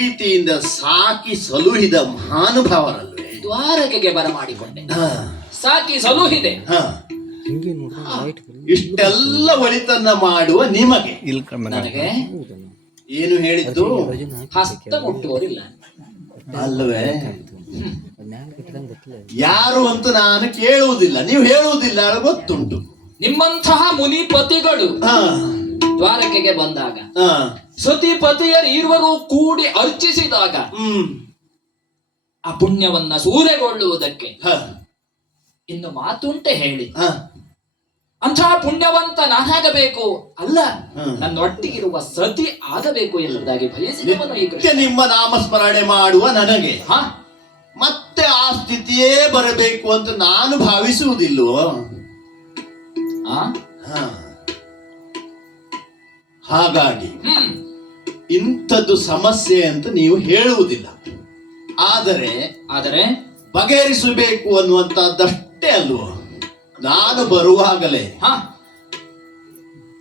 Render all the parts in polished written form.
ಪ್ರೀತಿಯಿಂದ ಸಾಕಿ ಸಲುಹಿದ ಮಹಾನುಭಾವರಲ್ವೇ? ದ್ವಾರಕೆಗೆ ಬರಮಾಡಿಕೊಂಡೆ, ಹಾ, ಸಾಕಿ ಸಲುಹಿದೆ. ಹಾ. ಇಷ್ಟೆಲ್ಲ ಒಳಿತನ್ನ ಮಾಡುವ ನಿಮಗೆ ನನಗೆ ಏನು ಹೇಳಿದ್ದು? ಹಸ್ತ ಮುಟ್ಟುವರಿಲ್ಲ ಅಲ್ವೇ? ಯಾರು ಅಂತ ನಾನು ಕೇಳುವುದಿಲ್ಲ, ನೀವು ಹೇಳುವುದಿಲ್ಲ, ಗೊತ್ತುಂಟು. ನಿಮ್ಮಂತಹ ಮುನಿಪತಿಗಳು ಹಾ, ದ್ವಾರಕೆಗೆ ಬಂದಾಗ, ಹಾ, ಸತಿಪತಿಯರು ಇರುವರು ಕೂಡಿ ಅರ್ಚಿಸಿದಾಗ ಆ ಪುಣ್ಯವನ್ನ ಸೂರೆಗೊಳ್ಳುವುದಕ್ಕೆ ಹಾ, ಇನ್ನು ಮಾತುಂಟೆ ಹೇಳಿ. ಹಾ. ಅಂತಹ ಪುಣ್ಯವಂತ ನಾನಾಗಬೇಕು ಅಲ್ಲ, ಹ್ಮ್. ನನ್ನೊಟ್ಟಿಗಿರುವ ಸತಿ ಆಗಬೇಕು ಎಂಬುದಾಗಿ ಬಯಸಿದವನು ಈ ಕೃಷ್ಣ. ನಿತ್ಯ ನಿಮ್ಮ ನಾಮಸ್ಮರಣೆ ಮಾಡುವ ನನಗೆ ಹಾ, ಮತ್ತೆ ಆ ಸ್ಥಿತಿಯೇ ಬರಬೇಕು ಅಂತ ನಾನು ಭಾವಿಸುವುದಿಲ್ವೋ? ಹಾ? ಹಾ. ಹಾಗಾಗಿ ಹ್ಮ್. ಇಂಥದ್ದು ಸಮಸ್ಯೆ ಅಂತ ನೀವು ಹೇಳುವುದಿಲ್ಲ, ಆದರೆ ಬಗೆಹರಿಸಬೇಕು ಅನ್ನುವಂಥದ್ದಷ್ಟೇ ಅಲ್ವೋ? ನಾನು ಬರುವಾಗಲೇ ಹಾ,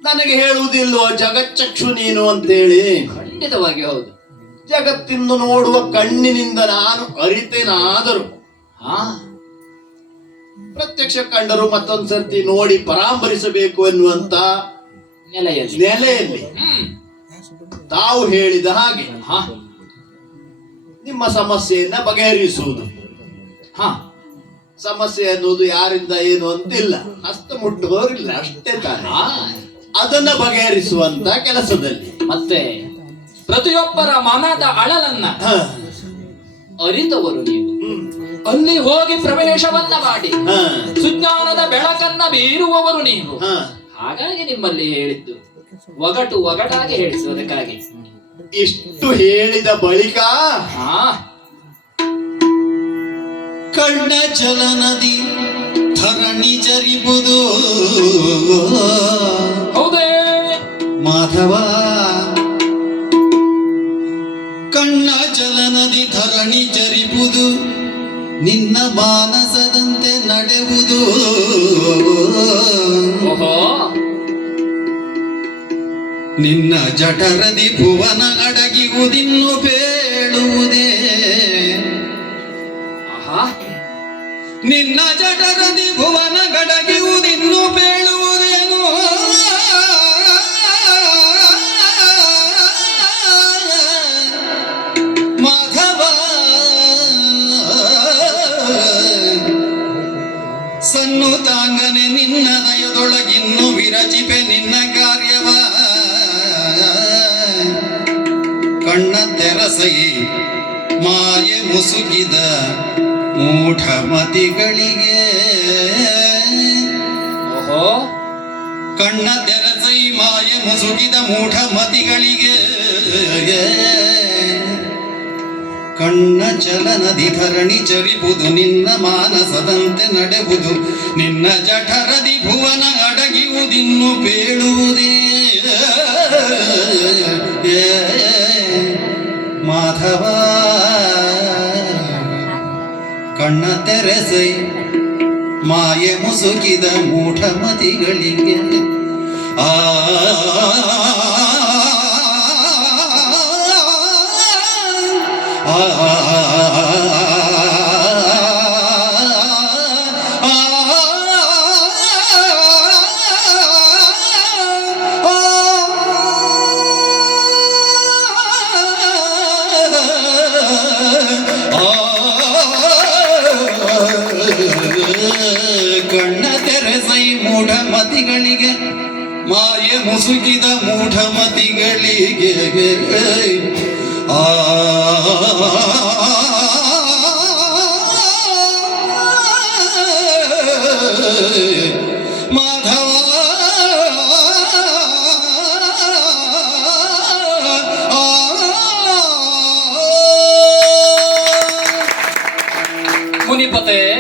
ನನಗೆ ಹೇಳುವುದಿಲ್ವೋ ಜಗಚ್ಚಕ್ಷು ನೀನು ಅಂತೇಳಿ? ಖಂಡಿತವಾಗಿ ಹೌದು. ಜಗತ್ತಿನ್ನು ನೋಡುವ ಕಣ್ಣಿನಿಂದ ನಾನು ಅರಿತೇನಾದರೂ ಹಾ, ಪ್ರತ್ಯಕ್ಷ ಕಂಡರು ಮತ್ತೊಂದ್ಸರ್ತಿ ನೋಡಿ ಪರಾಮರಿಸಬೇಕು ಎನ್ನುವಂತ ನೆಲೆಯಲ್ಲಿ ಹ್ಮ್. ತಾವು ಹೇಳಿದ ಹಾಗೆ ಹಾ, ನಿಮ್ಮ ಸಮಸ್ಯೆಯನ್ನ ಬಗೆಹರಿಸುವುದು. ಹಾ, ಸಮಸ್ಯೆ ಅನ್ನೋದು ಯಾರಿಂದ ಏನು ಅಂತಿಲ್ಲ, ಹಸ್ತ ಮುಟ್ಟುವವರಿಲ್ಲ, ಅಷ್ಟೇ ತಾನೆ. ಹಾ. ಅದನ್ನ ಬಗೆಹರಿಸುವಂತ ಕೆಲಸದಲ್ಲಿ ಮತ್ತೆ ಪ್ರತಿಯೊಬ್ಬರ ಮನದ ಅಳಲನ್ನ ಹ, ಅರಿತವರು ನೀವು. ಹ್ಮ್, ಅಲ್ಲಿ ಹೋಗಿ ಪ್ರವೇಶವನ್ನ ಮಾಡಿ ಹ, ಸುಜ್ಞಾನದ ಬೆಳಕನ್ನ ಬೀರುವವರು ನೀವು. ಹ. ಹಾಗಾಗಿ ನಿಮ್ಮಲ್ಲಿ ಹೇಳಿದ್ದು ಒಗಟಾಗಿ ಹೇಳಿಸುವುದಕ್ಕಾಗಿ. ಇಷ್ಟು ಹೇಳಿದ ಬಳಿಕ ಹಾ, ಕಣ್ಣ ಚಲನದಿ ಧರಣಿ ಜರಿಬುದು ಹೌದೇ ಮಾಧವ, ಕಣ್ಣ ಚಲನದಿ ಧರಣಿ ಜರಿಬುದು, ನಿನ್ನ ಮಾನಸದಂತೆ ನಡೆಯುವುದು. ಓಹೋ, ನಿನ್ನ ಜಠರದಿ ಭುವನ ಅಡಗಿಯುವುದಿನ್ನು ಬೇಳುವುದೇ. ಆಹಾ, ನಿನ್ನ ಜಠರದಿ ಭುವನ ಗಡಗಿಯುವುದಿನ್ನು ಬೇಳುವುದೇನು. ಮಾಧವ, ಸನ್ನುತಾಂಗನೆ ನಿನ್ನ ದಯದೊಳಗಿನ್ನು ವಿರಚಿಪೆ ನಿನ್ನ ಕಾರ್ಯವ. ಕಣ್ಣ ತೆರಸೈ ಮಾಯೆ ಮುಸುಕಿದ ಮೂಢಮತಿಗಳಿಗೆ. ಓಹೋ, ಕಣ್ಣ ತೆರಸೈ ಮಾಯೆ ಮುಸುಕಿದ ಮೂಢಮತಿಗಳಿಗೆ. ಕಣ್ಣ ಚಲನದಿ ಧರಣಿ ಚರಿಬುದು, ನಿನ್ನ ಮಾನಸದಂತೆ ನಡೆಯುವುದು. ನಿನ್ನ ಜಠರದಿ ಭುವನ ಅಡಗಿಯುವುದಿನ್ನು ಬೇಳುವುದೇ. ಮಾಧವ, ಕಣ್ಣ ತೆರೆಸೈ ಮಾಯೆ ಮುಸುಕಿದ ಮೂಢಮತಿಗಳಿಗೆ. ಆ ಕಣ್ಣ ತೆರೆಸೈ ಮೂಢಮತಿಗಳಿಗೆ, ಮಾಯೆ ಮುಸುಕಿದ ಮೂಢಮತಿಗಳಿಗೆ. ಆ ಮಾಧವ, ಮುನಿಪತೆ